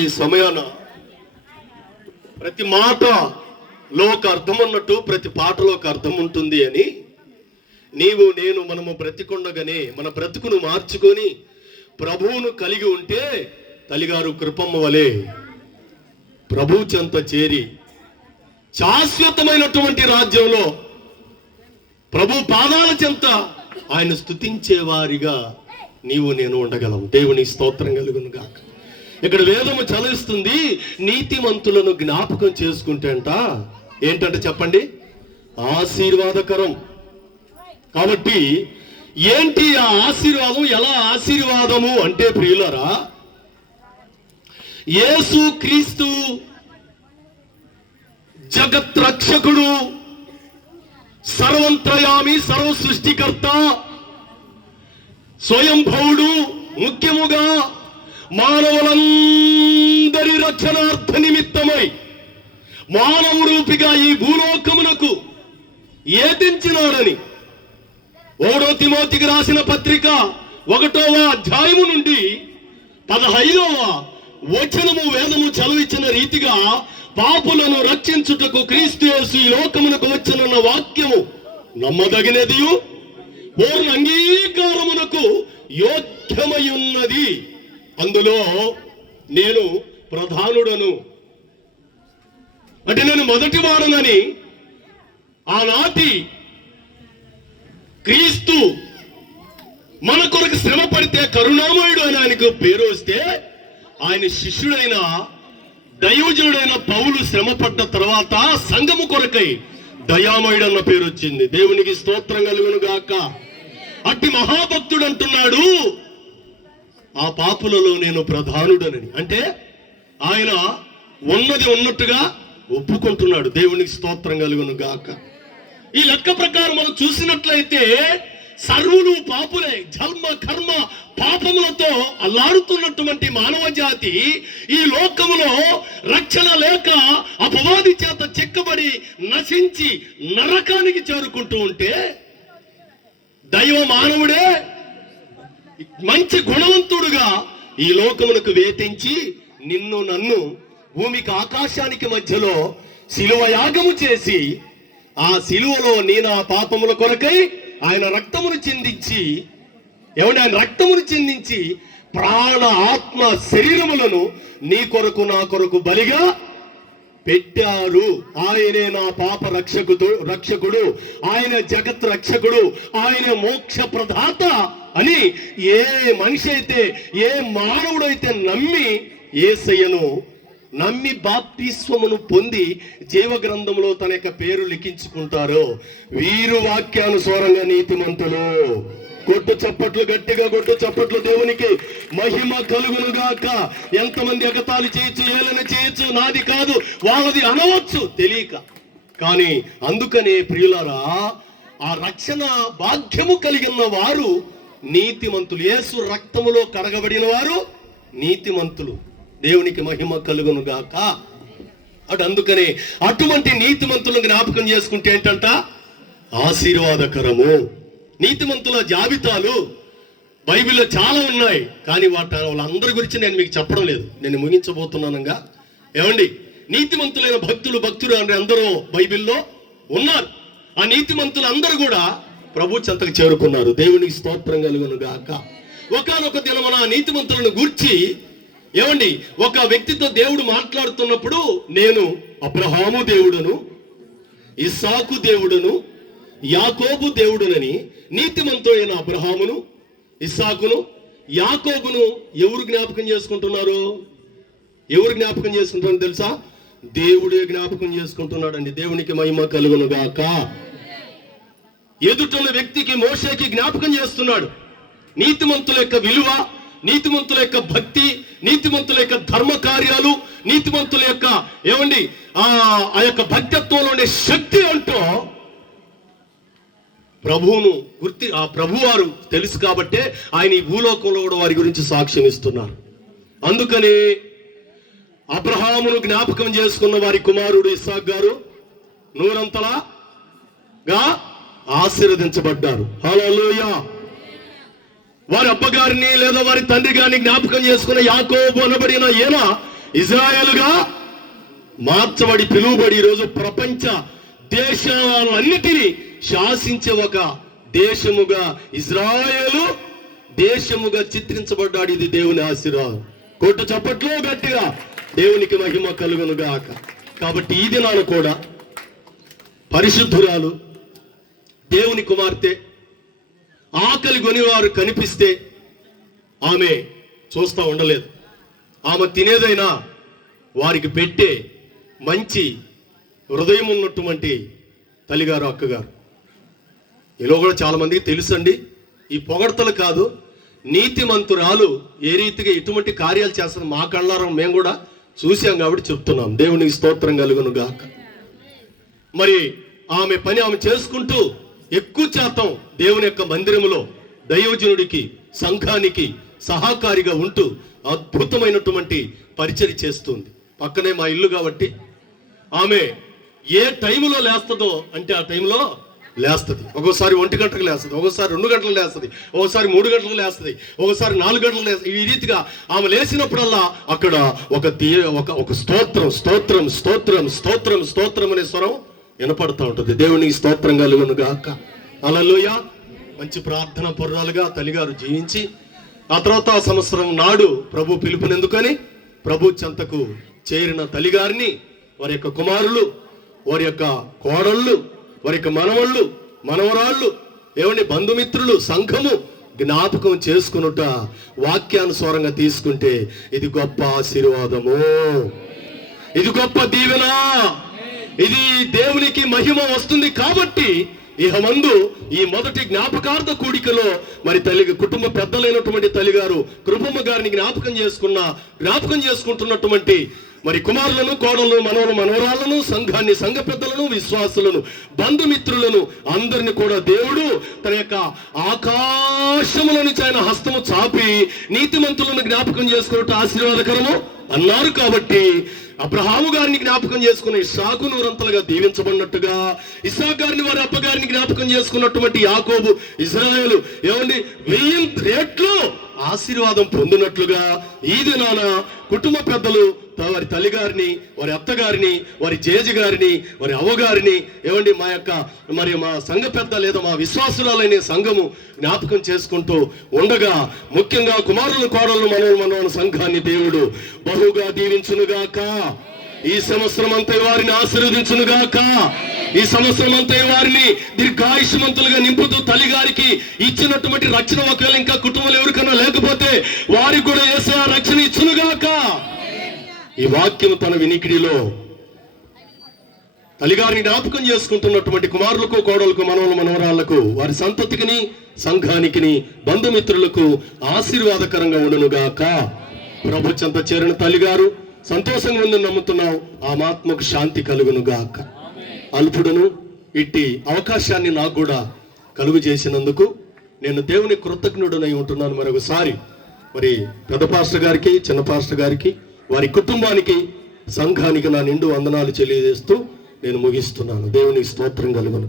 ఈ సమయాన ప్రతి మాటలో ఒక అర్థం ఉన్నట్టు ప్రతి పాటలో ఒక అర్థం ఉంటుంది అని మనము బ్రతికొండగానే మన బ్రతుకును మార్చుకొని ప్రభువును కలిగి ఉంటే తల్లిగారు కృపమ్మ వలె ప్రభు చెంత చేరి శాశ్వతమైనటువంటి రాజ్యంలో ప్రభు పాదాల చెంత ఆయన స్తుతించే వారిగా నేను ఉండగలం. దేవుని స్తోత్రం కలుగును గాక. ఇక్కడ వేదము చదివిస్తుంది, నీతిమంతులను జ్ఞాపకం చేసుకుంటే ఏంటంటే చెప్పండి, ఆశీర్వాదకరం. కాబట్టి ఏంటి ఆ ఆశీర్వాదం? ఎలా ఆశీర్వాదము అంటే ప్రియులరా, యేసు క్రీస్తు జగత్ రక్షకుడు, సర్వంత్రయామి, సర్వ సృష్టికర్త, స్వయంభవుడు, ముఖ్యముగా మానవులందరి రక్షణార్థ నిమిత్తమై మానవ రూపిగా ఈ భూలోకమునకు ఏదించినాడని 1 తిమోతికి రాసిన పత్రిక 1వ అధ్యాయము నుండి 15వ వచనము వేదము చదివించిన రీతిగా పాపులను రక్షించుటకు క్రీస్తు యేసు ఈ లోకమునకు వచ్చిన వాక్యము నమ్మదగినదియు పూర్ణ అంగీకారమునకు యోగ్యమై ఉన్నది. అందులో నేను ప్రధానుడను, అంటే నేను మొదటి వాడనని ఆనాటి క్రీస్తు మన కొరకు శ్రమ పడితే కరుణామయుడు అని ఆయనకు పేరు వస్తే, ఆయన శిష్యుడైన దైవజనుడైన పౌలు శ్రమ పడ్డ తర్వాత సంఘము కొరకై దయామయుడు అన్న పేరు వచ్చింది. దేవునికి స్తోత్రం కలుగును గాక. అట్టి మహాభక్తుడు అంటున్నాడు, ఆ పాపులలో నేను ప్రధానుడనని. అంటే ఆయన ఉన్నది ఉన్నట్టుగా ఒప్పుకుంటున్నాడు. దేవునికి స్తోత్రం కలుగును గాక. ఈ లెక్క ప్రకారం మనం చూసినట్లయితే సర్వులు పాపులే, జన్మ కర్మ పాపములతో అల్లాడుతున్నటువంటి మానవ జాతి ఈ లోకములో రక్షణ లేక అపవాది చేత చెక్కబడి నశించి నరకానికి చేరుకుంటూ ఉంటే, దైవ మానవుడే మంచి గుణవంతుడుగా ఈ లోకమునకు వేధించి నిన్ను నన్ను భూమికి ఆకాశానికి మధ్యలో శిలువ యాగము చేసి, ఆ శిలువలో నా పాపముల కొరకై ఆయన రక్తమును చిందించి, ఆయన రక్తమును చిందించి ప్రాణ ఆత్మ శరీరములను నీ కొరకు నా కొరకు బలిగా పెట్టారు. ఆయనే నా పాప రక్షకుడు, ఆయన జగత్ రక్షకుడు, ఆయన మోక్ష ప్రదాత అని ఏ మనిషి అయితే, ఏ మానవుడైతే నమ్మి యేసయ్యను నమ్మి బాప్తిస్వమును పొంది జీవ గ్రంథంలో తన యొక్క పేరు లిఖించుకుంటారో వీరు వాక్యానుసారంగా నీతిమంతులు. కొట్టు చప్పట్లు, గట్టిగా కొట్టు చప్పట్లు. దేవునికి మహిమ కలుగును గాక. ఎంతమంది ఎగతాళి చేయొచ్చు, ఏలన చేయొచ్చు, నాది కాదు వాళ్ళది అనవచ్చు తెలియక. కానీ అందుకనే ప్రియులారా, ఆ రక్షణ భాగ్యము కలిగిన వారు నీతిమంతులు. యేసు రక్తములో కడగబడిన వారు నీతిమంతులు. దేవునికి మహిమ కలుగును గాక. అందుకనే అటువంటి నీతిమంతులను జ్ఞాపకం చేసుకుంటే ఏంటంట, ఆశీర్వాదకరము. నీతిమంతుల జాబితాలు బైబిల్లో చాలా ఉన్నాయి, కానీ వాళ్ళందరి గురించి నేను మీకు చెప్పడం లేదు. నేను ముగించబోతున్నానుగా. ఏమండి, నీతిమంతులైన భక్తులు అంటే అందరూ బైబిల్లో ఉన్నారు. ఆ నీతిమంతులు అందరూ కూడా ప్రభు చెంతకు చేరుకున్నారు. దేవునికి స్తోత్రం కలుగును గాక. ఒకానొక దినమున ఆ నీతిమంతులను గూర్చి ఏమండి, ఒక వ్యక్తితో దేవుడు మాట్లాడుతున్నప్పుడు, నేను అబ్రహాము దేవుడును, ఇస్సాకు దేవుడును, యాకోబు దేవుడునని నీతిమంతుడైన అబ్రహామును, ఇస్సాకును, యాకోబును ఎవరు జ్ఞాపకం చేసుకుంటున్నారు? ఎవరు జ్ఞాపకం చేసుకుంటున్నారు తెలుసా? దేవుడే జ్ఞాపకం చేసుకుంటున్నాడండి. దేవునికి మహిమ కలుగును గాక. ఎదుటున్న వ్యక్తికి, మోషేకి జ్ఞాపకం చేస్తున్నాడు నీతిమంతుల యొక్క విలువ, నీతిమంతుల యొక్క భక్తి, నీతిమంతుల యొక్క ధర్మ కార్యాలు, నీతిమంతుల యొక్క ఏమండి ఆ యొక్క భక్తత్వంలో ఉండే శక్తి అంటూ ప్రభువును గుర్తి ఆ ప్రభు వారు తెలుసు కాబట్టే ఆయన ఈ భూలోకంలో కూడా వారి గురించి సాక్ష్యం ఇస్తున్నారు. అందుకని అబ్రహామును జ్ఞాపకం చేసుకున్న వారి కుమారుడు ఇస్సాకు గారు నూరంతలాగా ఆశీర్వదించబడ్డారు. హల్లెలూయా. వారి అబ్బగారిని లేదా వారి తండ్రి గారిని జ్ఞాపకం చేసుకున్న యాకోబు అనబడిన ఈయన ఇజ్రాయేలుగా మార్చబడి పిలువబడి ఈరోజు ప్రపంచ దేశాలన్నిటినీ శాసించే ఒక దేశముగా ఇజ్రాయేలు దేశముగా చిత్రించబడ్డాడు. ఇది దేవుని ఆశీర్వాదం. కొట్టు చప్పట్లో గట్టిగా దేవునికి మహిమ కలుగునుగాక. కాబట్టి ఈ దినాలు కూడా పరిశుద్ధురాలు దేవుని కుమార్తె ఆకలి కొనివారు కనిపిస్తే ఆమె చూస్తూ ఉండలేదు. ఆమె తినేదైనా వారికి పెట్టే మంచి హృదయం ఉన్నటువంటి తల్లిగారు, అక్కగారు. ఇలా కూడా చాలా మందికి తెలుసండి. ఈ పొగడ్తలు కాదు, నీతిమంతురాలు ఏ రీతిగా ఇటువంటి కార్యాలు చేస్తుంది మా కళ్ళారం మేము కూడా చూసాం కాబట్టి చెప్తున్నాం. దేవునికి స్తోత్రం కలుగును గాక. మరి ఆమె పని ఆమె చేసుకుంటూ ఎక్కువ శాతం దేవుని యొక్క మందిరములో దైవజనుడికి సంఘానికి సహకారిగా ఉంటూ అద్భుతమైనటువంటి పరిచర్య చేస్తుంది. పక్కనే మా ఇల్లు కాబట్టి ఆమె ఏ టైంలో లేస్తుందో అంటే ఆ టైంలో లేస్తుంది. ఒక్కోసారి 1 గంటకు లేస్తుంది, ఒక్కోసారి 2 గంటలు లేస్తుంది, ఒక్కోసారి 3 గంటలకు లేస్తుంది, ఒక్కోసారి 4 గంటలు లేస్తుంది. ఈ రీతిగా ఆమె లేచినప్పుడల్లా అక్కడ ఒక స్తోత్రం స్తోత్రం స్తోత్రం స్తోత్రం స్తోత్రం అనే స్వరం వినపడుతూ ఉంటుంది. దేవునికి స్తోత్రం కలుగును గాక. హల్లెలూయా. మంచి ప్రార్థన పరురాలుగా తల్లిగారు జీవించి ఆ తర్వాత ఆ సంవత్సరం నాడు ప్రభు పిలుపునెందుకని ప్రభు చెంతకు చేరిన తల్లిగారిని వారి యొక్క కుమారులు, వారి యొక్క కోడళ్ళు, వారి యొక్క మనవళ్ళు, మనవరాళ్ళు, ఏమండి బంధుమిత్రులు, సంఘము జ్ఞాపకం చేసుకునుట వాక్యానుసారంగా తీసుకుంటే ఇది గొప్ప ఆశీర్వాదము, ఇది గొప్ప దీవెన, ఇది దేవునికి మహిమ వస్తుంది. కాబట్టి ఇహ మందు ఈ మొదటి జ్ఞాపకార్థ కూడికలో మరి కుటుంబ పెద్దలైనటువంటి తల్లిగారు కృపమ్మ గారిని జ్ఞాపకం చేసుకుంటున్నటువంటి మరి కుమారులను, కోడలను, మనవరాలను, సంఘాన్ని, సంఘ పెద్దలను, విశ్వాసులను, బంధుమిత్రులను అందరిని కూడా దేవుడు తన యొక్క ఆకాశముల నుంచి ఆయన హస్తము చాపి నీతిమంతులను జ్ఞాపకం చేసుకున్నట్టు ఆశీర్వాదకరము అన్నారు. కాబట్టి అబ్రహాము గారిని జ్ఞాపకం చేసుకున్న ఇస్సాకు నూరంతలుగా దీవించబడినట్టుగా, ఇస్సాకు గారిని వారి అప్పగారిని జ్ఞాపకం చేసుకున్నటువంటి యాకోబు, ఇశ్రాయేలు ఏమండి 1000 రెట్లు ఆశీర్వాదం పొందినట్లుగా ఈ దినాన కుటుంబ పెద్దలు వారి తల్లిగారిని, వారి అత్తగారిని, వారి జేజి గారిని, వారి అవ్వగారిని ఏమండి మా సంఘ పెద్ద లేదా మా విశ్వాసురాలైన సంఘము జ్ఞాపకం చేసుకుంటూ ఉండగా ముఖ్యంగా కుమారులు, కోడళ్ళు, మనవలు సంఘాన్ని దేవుడు బహుగా దీవించునుగాక. ఈ సంవత్సరం అంతా వారిని ఆశీర్వదించునుగాక. ఈ సంవత్సరం అంతా వారిని దీర్ఘాయుష్మంతులుగా నింపుతూ తల్లిగారికి ఇచ్చినటువంటి రక్షణ ఒకవేళ ఇంకా కుటుంబంలో ఎవరికన్నా లేకపోతే వారికి కూడా యేసయ్య రక్షణ ఇచ్చునుగాక. ఈ వాక్యం తన వినికిడిలో తల్లిగారిని జ్ఞాపకం చేసుకుంటున్నటువంటి కుమారులకు, కోడలకు, మనవరాళ్లకు, వారి సంతతికిని, సంఘానికి, బంధుమిత్రులకు ఆశీర్వాదకరంగా ఉండునుగాక. ప్రభు చెంత చేరిన తల్లిగారు సంతోషంగా ఉందని నమ్ముతున్నాం. ఆ ఆత్మకు శాంతి కలుగునుగాక. అల్పుడును ఇట్టి అవకాశాన్ని నాకు కూడా కలుగు చేసినందుకు నేను దేవుని కృతజ్ఞుడనై ఉంటున్నాను. మరొకసారి మరి పెద్ద పాస్టర్ గారికి, చిన్న పాస్టర్ గారికి, వారి కుటుంబానికి, సంఘానికి నా నిండు వందనాలు తెలియజేస్తూ నేను ముగిస్తున్నాను. దేవునికి స్తోత్రం కలుగును.